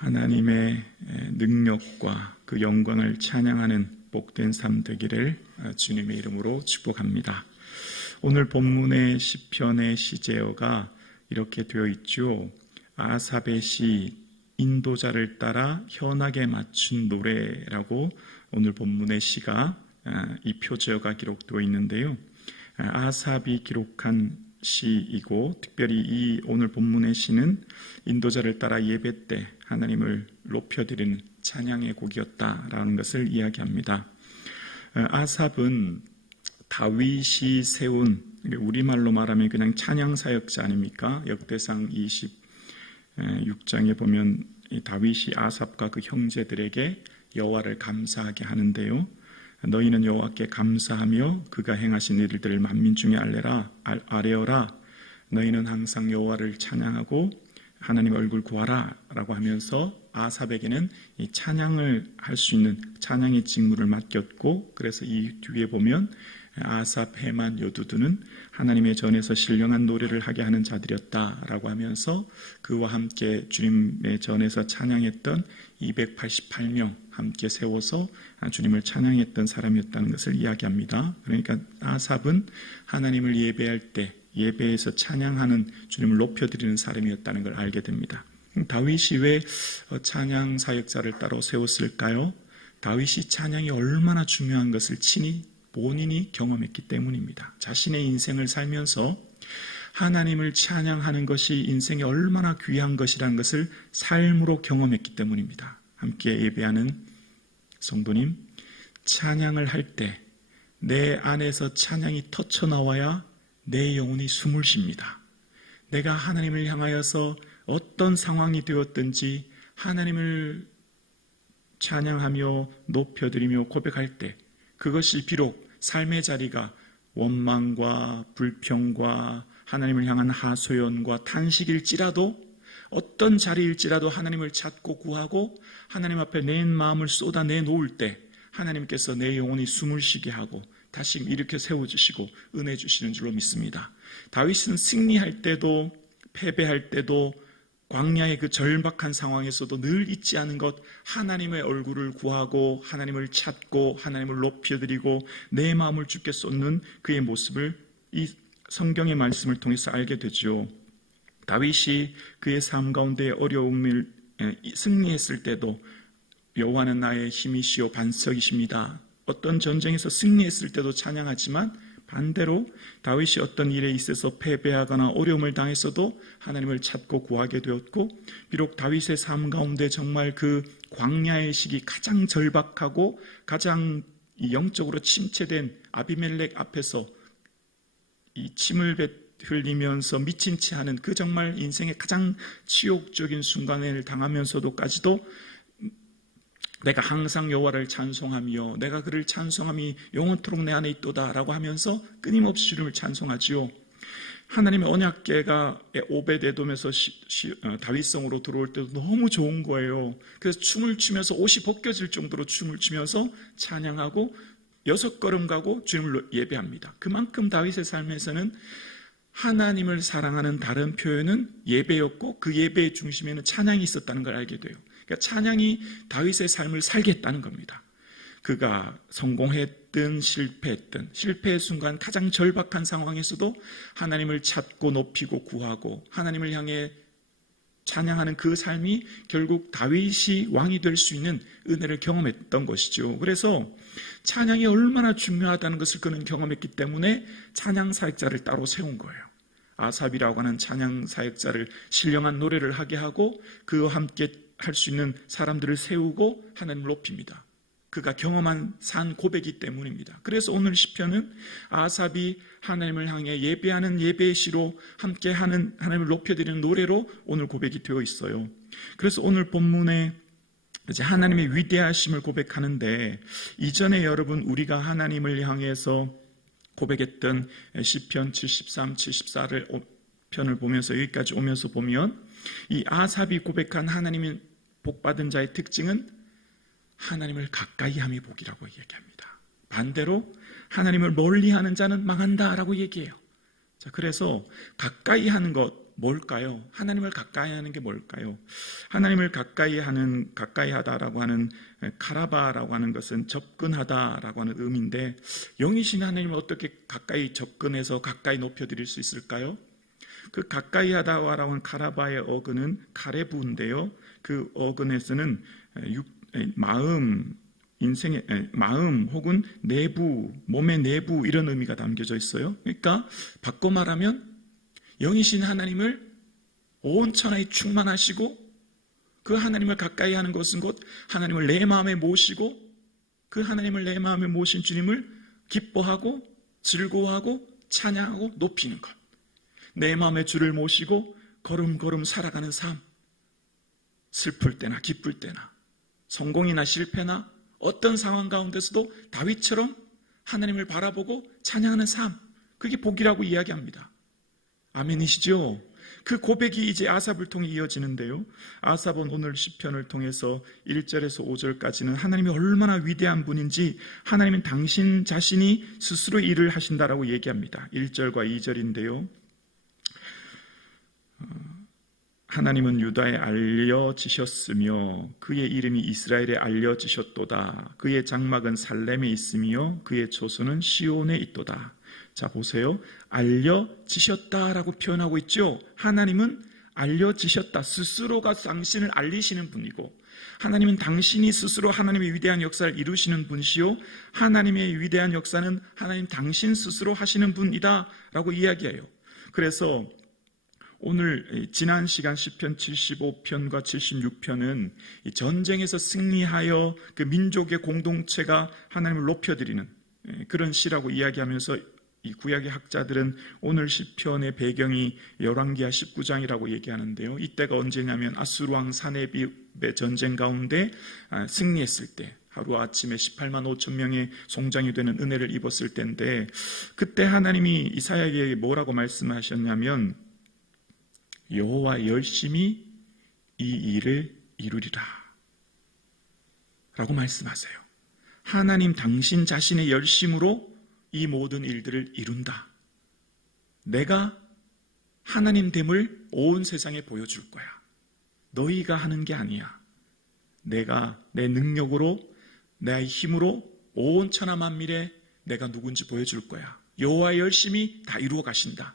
하나님의 능력과 그 영광을 찬양하는 복된 삶 되기를 주님의 이름으로 축복합니다. 오늘 본문의 시편의 시제어가 이렇게 되어 있죠. 아삽의 시 인도자를 따라 현악에 맞춘 노래라고 오늘 본문의 시가 이 표제어가 기록되어 있는데요. 아삽이 기록한 시이고 특별히 이 오늘 본문의 시는 인도자를 따라 예배 때 하나님을 높여드리는 찬양의 곡이었다라는 것을 이야기합니다. 아삽은 다윗이 세운, 우리말로 말하면 그냥 찬양 사역자 아닙니까? 역대상 26장에 보면 다윗이 아삽과 그 형제들에게 여호와를 감사하게 하는데요. 너희는 여호와께 감사하며 그가 행하신 일들을 만민 중에 아뢰어라. 너희는 항상 여호와를 찬양하고 하나님 얼굴 구하라 라고 하면서 아삽에게는 이 찬양을 할 수 있는 찬양의 직무를 맡겼고, 그래서 이 뒤에 보면 아삽, 헤만, 여두두는 하나님의 전에서 신령한 노래를 하게 하는 자들이었다라고 하면서 그와 함께 주님의 전에서 찬양했던 288명 함께 세워서 주님을 찬양했던 사람이었다는 것을 이야기합니다. 그러니까 아삽은 하나님을 예배할 때 예배에서 찬양하는, 주님을 높여드리는 사람이었다는 걸 알게 됩니다. 다윗이 왜 찬양 사역자를 따로 세웠을까요? 다윗이 찬양이 얼마나 중요한 것을 친히 본인이 경험했기 때문입니다. 자신의 인생을 살면서 하나님을 찬양하는 것이 인생에 얼마나 귀한 것이라는 것을 삶으로 경험했기 때문입니다. 함께 예배하는 성도님, 찬양을 할 때 내 안에서 찬양이 터쳐나와야 내 영혼이 숨을 쉽니다. 내가 하나님을 향하여서 어떤 상황이 되었든지 하나님을 찬양하며 높여드리며 고백할 때 그것이 비록 삶의 자리가 원망과 불평과 하나님을 향한 하소연과 탄식일지라도, 어떤 자리일지라도 하나님을 찾고 구하고 하나님 앞에 내 마음을 쏟아내 놓을 때 하나님께서 내 영혼이 숨을 쉬게 하고 다시 일으켜 세워주시고 은혜 주시는 줄로 믿습니다. 다윗은 승리할 때도 패배할 때도 광야의 그 절박한 상황에서도 늘 잊지 않은 것, 하나님의 얼굴을 구하고 하나님을 찾고 하나님을 높여드리고 내 마음을 주께 쏟는 그의 모습을 이 성경의 말씀을 통해서 알게 되죠. 다윗이 그의 삶 가운데 어려움을 승리했을 때도 여호와는 나의 힘이시오 반석이십니다. 어떤 전쟁에서 승리했을 때도 찬양하지만 반대로 다윗이 어떤 일에 있어서 패배하거나 어려움을 당했어도 하나님을 찾고 구하게 되었고, 비록 다윗의 삶 가운데 정말 그 광야의 시기 가장 절박하고 가장 영적으로 침체된 아비멜렉 앞에서 이 침을 흘리면서 미친 채 하는 그 정말 인생의 가장 치욕적인 순간을 당하면서도까지도 내가 항상 여호와를 찬송하며 내가 그를 찬송함이 영원토록 내 안에 있도다 라고 하면서 끊임없이 주님을 찬송하지요. 하나님의 언약궤가 오벳에돔에서 다윗성으로 들어올 때도 너무 좋은 거예요. 그래서 춤을 추면서 옷이 벗겨질 정도로 춤을 추면서 찬양하고 6걸음 가고 주님을 예배합니다. 그만큼 다윗의 삶에서는 하나님을 사랑하는 다른 표현은 예배였고 그 예배의 중심에는 찬양이 있었다는 걸 알게 돼요. 그러니까 찬양이 다윗의 삶을 살게 했다는 겁니다. 그가 성공했든 실패했든 실패의 순간 가장 절박한 상황에서도 하나님을 찾고 높이고 구하고 하나님을 향해 찬양하는 그 삶이 결국 다윗이 왕이 될 수 있는 은혜를 경험했던 것이죠. 그래서 찬양이 얼마나 중요하다는 것을 그는 경험했기 때문에 찬양 사역자를 따로 세운 거예요. 아삽이라고 하는 찬양 사역자를 신령한 노래를 하게 하고 그와 함께 할 수 있는 사람들을 세우고 하나님을 높입니다. 그가 경험한 산 고백이기 때문입니다. 그래서 오늘 시편은 아삽이 하나님을 향해 예배하는 예배의 시로 함께 하는 하나님을 높여드리는 노래로 오늘 고백이 되어 있어요. 그래서 오늘 본문에 이제 하나님의 위대하심을 고백하는데, 이전에 여러분 우리가 하나님을 향해서 고백했던 시편 73, 74를 편을 보면서 여기까지 오면서 보면 이 아삽이 고백한 하나님의 복받은 자의 특징은 하나님을 가까이 함이 복이라고 얘기합니다. 반대로 하나님을 멀리하는 자는 망한다라고 얘기해요. 자, 그래서 가까이 하는 것, 뭘까요? 하나님을 가까이 하는 게 뭘까요? 하나님을 가까이 하다라고 하는 카라바라고 하는 것은 접근하다라고 하는 의미인데, 영이신 하나님을 어떻게 가까이 접근해서 가까이 높여드릴 수 있을까요? 그 가까이 하다라고 하는 카라바의 어근은 카레부인데요. 그 어근에서는 마음, 인생의 마음 혹은 내부, 몸의 내부 이런 의미가 담겨져 있어요. 그러니까 바꿔 말하면 영이신 하나님을 온 천하에 충만하시고 그 하나님을 가까이 하는 것은 곧 하나님을 내 마음에 모시고 그 하나님을 내 마음에 모신 주님을 기뻐하고 즐거워하고 찬양하고 높이는 것. 내 마음에 주를 모시고 걸음걸음 살아가는 삶. 슬플 때나 기쁠 때나 성공이나 실패나 어떤 상황 가운데서도 다윗처럼 하나님을 바라보고 찬양하는 삶. 그게 복이라고 이야기합니다. 아멘이시죠? 그 고백이 이제 아삽을 통해 이어지는데요. 아삽은 오늘 시편을 통해서 1절에서 5절까지는 하나님이 얼마나 위대한 분인지 하나님은 당신 자신이 스스로 일을 하신다라고 얘기합니다. 1절과 2절인데요. 하나님은 유다에 알려지셨으며 그의 이름이 이스라엘에 알려지셨도다. 그의 장막은 살렘에 있으며 그의 초소는 시온에 있도다. 자, 보세요. 알려지셨다라고 표현하고 있죠. 하나님은 알려지셨다. 스스로가 당신을 알리시는 분이고, 하나님은 당신이 스스로 하나님의 위대한 역사를 이루시는 분이시요, 하나님의 위대한 역사는 하나님 당신 스스로 하시는 분이다 라고 이야기해요. 그래서 오늘 지난 시간 시편 75편과 76편은 전쟁에서 승리하여 그 민족의 공동체가 하나님을 높여드리는 그런 시라고 이야기하면서 이 구약의 학자들은 오늘 시편의 배경이 열왕기하 19장이라고 얘기하는데요. 이때가 언제냐면 아수르 왕 사네립의 전쟁 가운데 승리했을 때, 하루아침에 18만 5천 명의 송장이 되는 은혜를 입었을 때인데, 그때 하나님이 이사야에게 뭐라고 말씀하셨냐면 여호와 열심히 이 일을 이루리라 라고 말씀하세요. 하나님 당신 자신의 열심으로 이 모든 일들을 이룬다. 내가 하나님됨을 온 세상에 보여줄 거야. 너희가 하는 게 아니야. 내가 내 능력으로, 내 힘으로 온 천하 만민에 내가 누군지 보여줄 거야. 여호와의 열심히 다 이루어 가신다.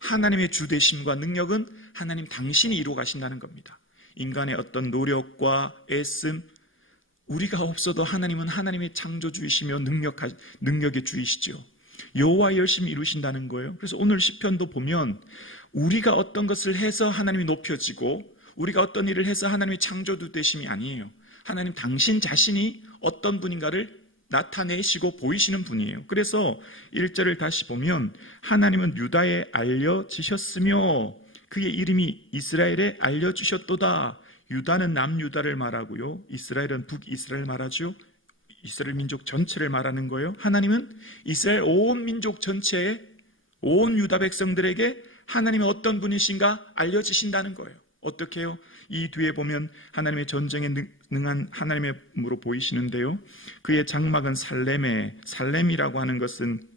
하나님의 주되심과 능력은 하나님 당신이 이루어 가신다는 겁니다. 인간의 어떤 노력과 애씀, 우리가 없어도 하나님은 하나님의 창조주이시며 능력의 주이시죠. 여호와의 열심히 이루신다는 거예요. 그래서 오늘 시편도 보면 우리가 어떤 것을 해서 하나님이 높여지고 우리가 어떤 일을 해서 하나님의 창조주 되심이 아니에요. 하나님 당신 자신이 어떤 분인가를 나타내시고 보이시는 분이에요. 그래서 1절을 다시 보면 하나님은 유다에 알려지셨으며 그의 이름이 이스라엘에 알려주셨도다. 유다는 남유다를 말하고요. 이스라엘은 북이스라엘 말하죠. 이스라엘 민족 전체를 말하는 거예요. 하나님은 이스라엘 온 민족 전체에 온 유다 백성들에게 하나님의 어떤 분이신가 알려지신다는 거예요. 어떻게 해요? 이 뒤에 보면 하나님의 전쟁에 능한 하나님으로 보이시는데요. 그의 장막은 살렘이라고 하는 것은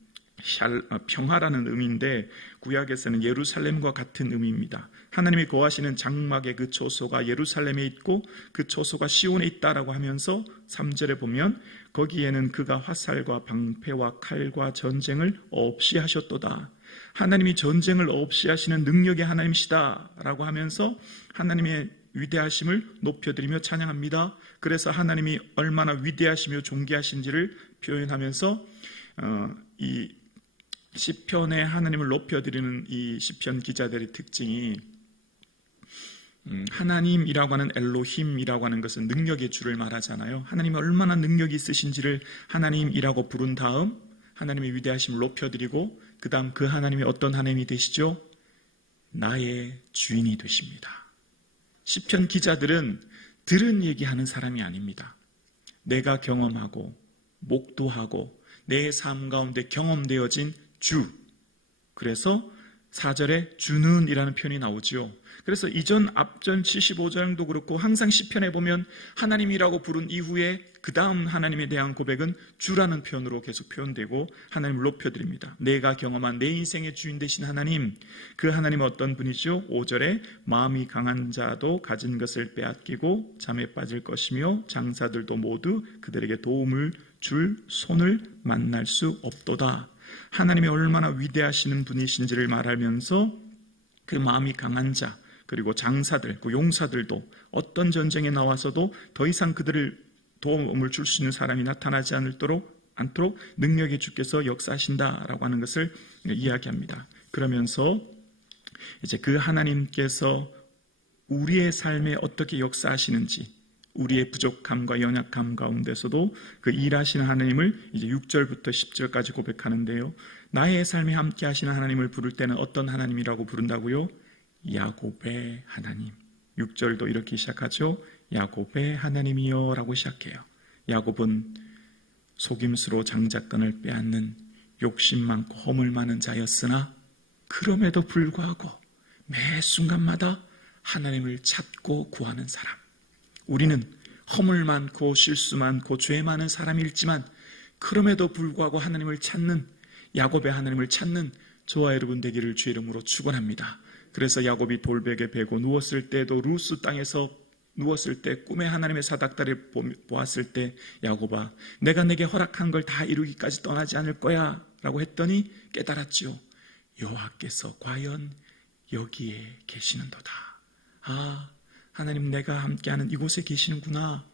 평화라는 의미인데 구약에서는 예루살렘과 같은 의미입니다. 하나님이 거하시는 장막의 그 초소가 예루살렘에 있고 그 초소가 시온에 있다라고 하면서 3절에 보면 거기에는 그가 화살과 방패와 칼과 전쟁을 없이 하셨도다. 하나님이 전쟁을 없이 하시는 능력의 하나님이시다라고 하면서 하나님의 위대하심을 높여드리며 찬양합니다. 그래서 하나님이 얼마나 위대하시며 존귀하신지를 표현하면서 이 시편에 하나님을 높여드리는 이 시편 기자들의 특징이 하나님이라고 하는 엘로힘이라고 하는 것은 능력의 주를 말하잖아요. 하나님이 얼마나 능력이 있으신지를 하나님이라고 부른 다음 하나님의 위대하심을 높여드리고 그 다음 그 하나님이 어떤 하나님이 되시죠? 나의 주인이 되십니다. 시편 기자들은 들은 얘기하는 사람이 아닙니다. 내가 경험하고 목도하고 내 삶 가운데 경험되어진 주. 그래서 4절에 주는 이라는 표현이 나오죠. 그래서 이전 앞전 75장도 그렇고 항상 시편에 보면 하나님이라고 부른 이후에 그 다음 하나님에 대한 고백은 주라는 표현으로 계속 표현되고 하나님을 높여드립니다. 내가 경험한 내 인생의 주인 되신 하나님, 그 하나님은 어떤 분이죠? 5절에 마음이 강한 자도 가진 것을 빼앗기고 잠에 빠질 것이며 장사들도 모두 그들에게 도움을 줄 손을 만날 수 없도다. 하나님이 얼마나 위대하시는 분이신지를 말하면서 그 마음이 강한 자, 그리고 장사들, 그 용사들도 어떤 전쟁에 나와서도 더 이상 그들을 도움을 줄 수 있는 사람이 나타나지 않도록 능력의 주께서 역사하신다라고 하는 것을 이야기합니다. 그러면서 이제 그 하나님께서 우리의 삶에 어떻게 역사하시는지, 우리의 부족함과 연약함 가운데서도 그 일하시는 하나님을 이제 6절부터 10절까지 고백하는데요. 나의 삶에 함께 하시는 하나님을 부를 때는 어떤 하나님이라고 부른다고요? 야곱의 하나님. 6절도 이렇게 시작하죠. 야곱의 하나님이여 라고 시작해요. 야곱은 속임수로 장자권을 빼앗는 욕심 많고 허물 많은 자였으나 그럼에도 불구하고 매 순간마다 하나님을 찾고 구하는 사람. 우리는 허물 많고 실수 많고 죄 많은 사람이지만 그럼에도 불구하고 하나님을 찾는, 야곱의 하나님을 찾는 저와 여러분 되기를 주의 이름으로 축원합니다. 그래서 야곱이 돌벽에 베고 누웠을 때도 루스 땅에서 누웠을 때 꿈에 하나님의 사닥다리를 보았을 때 야곱아, 내가 내게 허락한 걸 다 이루기까지 떠나지 않을 거야 라고 했더니 깨달았지요. 여호와께서 과연 여기에 계시는도다. 아, 하나님, 내가 함께하는 이곳에 계시는구나.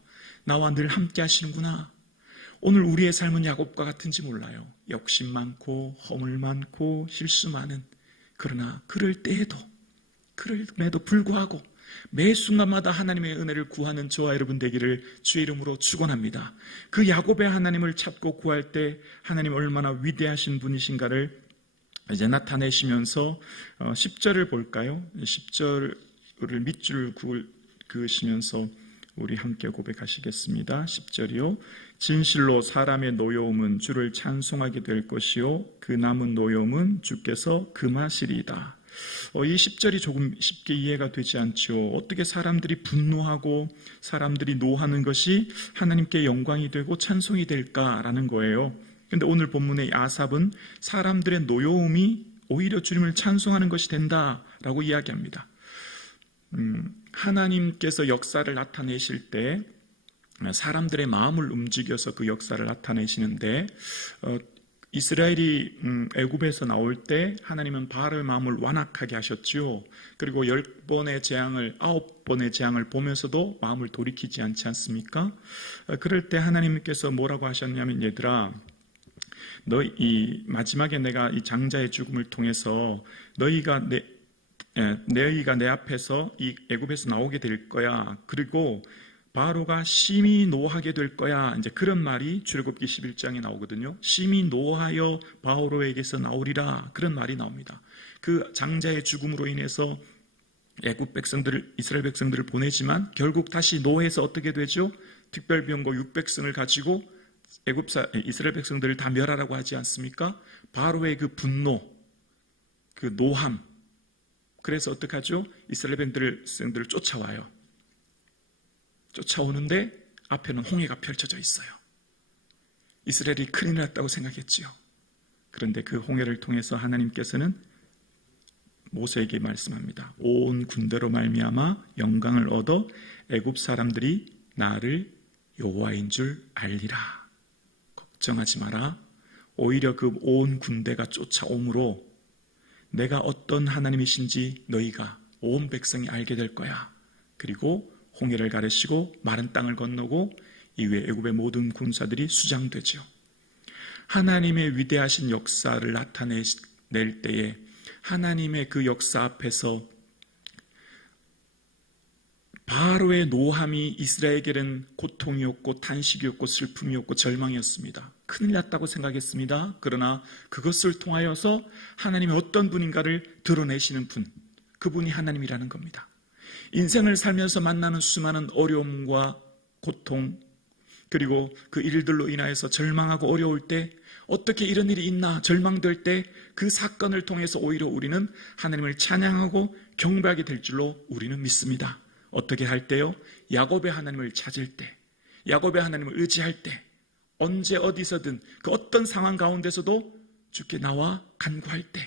나와 늘 함께 하시는구나. 오늘 우리의 삶은 야곱과 같은지 몰라요. 욕심 많고 허물 많고 실수 많은, 그러나 그럼에도 불구하고 매 순간마다 하나님의 은혜를 구하는 저와 여러분 되기를 주의 이름으로 축원합니다. 그 야곱의 하나님을 찾고 구할 때 하나님 얼마나 위대하신 분이신가를 이제 나타내시면서 10절을 볼까요? 10절을 밑줄 그으시면서 우리 함께 고백하시겠습니다. 10절이요. 진실로 사람의 노여움은 주를 찬송하게 될 것이요 그 남은 노여움은 주께서 금하시리이다. 이 10절이 조금 쉽게 이해가 되지 않죠. 어떻게 사람들이 분노하고 사람들이 노하는 것이 하나님께 영광이 되고 찬송이 될까라는 거예요. 그런데 오늘 본문의 아삽은 사람들의 노여움이 오히려 주님을 찬송하는 것이 된다라고 이야기합니다. 하나님께서 역사를 나타내실 때 사람들의 마음을 움직여서 그 역사를 나타내시는데 이스라엘이 애굽에서 나올 때 하나님은 바알의 마음을 완악하게 하셨지요. 그리고 9번의 재앙을 보면서도 마음을 돌이키지 않지 않습니까? 그럴 때 하나님께서 뭐라고 하셨냐면, 얘들아, 마지막에 내가 이 장자의 죽음을 통해서 너희가 내 앞에서 이 애굽에서 나오게 될 거야. 그리고 바로가 심히 노하게 될 거야. 이제 그런 말이 출애굽기 11장에 나오거든요. 심히 노하여 바로에게서 나오리라. 그런 말이 나옵니다. 그 장자의 죽음으로 인해서 애굽 백성들을, 이스라엘 백성들을 보내지만 결국 다시 노해서 어떻게 되죠? 특별병거 600승을 가지고 이스라엘 백성들을 다 멸하라고 하지 않습니까? 바로의 그 분노, 그 노함. 그래서 어떻게 하죠? 이스라엘 백성들을 쫓아와요. 쫓아오는데 앞에는 홍해가 펼쳐져 있어요. 이스라엘이 큰일 났다고 생각했지요. 그런데 그 홍해를 통해서 하나님께서는 모세에게 말씀합니다. 온 군대로 말미암아 영광을 얻어 애굽 사람들이 나를 여호와인 줄 알리라. 걱정하지 마라. 오히려 그 온 군대가 쫓아옴으로 내가 어떤 하나님이신지 너희가 온 백성이 알게 될 거야. 그리고 홍해를 가르시고 마른 땅을 건너고 이후에 애굽의 모든 군사들이 수장되죠. 하나님의 위대하신 역사를 나타낼 때에 하나님의 그 역사 앞에서 바로의 노함이 이스라엘에게는 고통이었고 탄식이었고 슬픔이었고 절망이었습니다. 큰일 났다고 생각했습니다. 그러나 그것을 통하여서 하나님의 어떤 분인가를 드러내시는 분, 그분이 하나님이라는 겁니다. 인생을 살면서 만나는 수많은 어려움과 고통, 그리고 그 일들로 인하여서 절망하고 어려울 때, 어떻게 이런 일이 있나 절망될 때 그 사건을 통해서 오히려 우리는 하나님을 찬양하고 경배하게 될 줄로 우리는 믿습니다. 어떻게 할 때요? 야곱의 하나님을 찾을 때, 야곱의 하나님을 의지할 때, 언제 어디서든 그 어떤 상황 가운데서도 주께 나와 간구할 때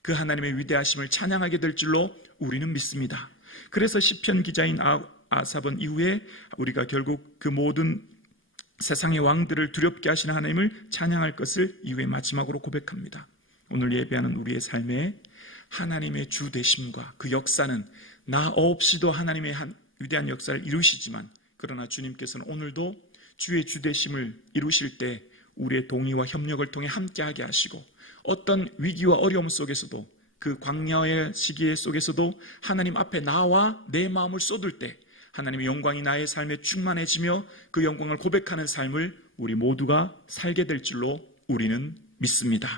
그 하나님의 위대하심을 찬양하게 될 줄로 우리는 믿습니다. 그래서 시편 기자인 아삽은 이후에 우리가 결국 그 모든 세상의 왕들을 두렵게 하시는 하나님을 찬양할 것을 이후에 마지막으로 고백합니다. 오늘 예배하는 우리의 삶에 하나님의 주 되심과 그 역사는 나 없이도 하나님의 위대한 역사를 이루시지만, 그러나 주님께서는 오늘도 주의 주 되심을 이루실 때 우리의 동의와 협력을 통해 함께하게 하시고, 어떤 위기와 어려움 속에서도, 그 광야의 시기 속에서도 하나님 앞에 나와 내 마음을 쏟을 때 하나님의 영광이 나의 삶에 충만해지며 그 영광을 고백하는 삶을 우리 모두가 살게 될 줄로 우리는 믿습니다.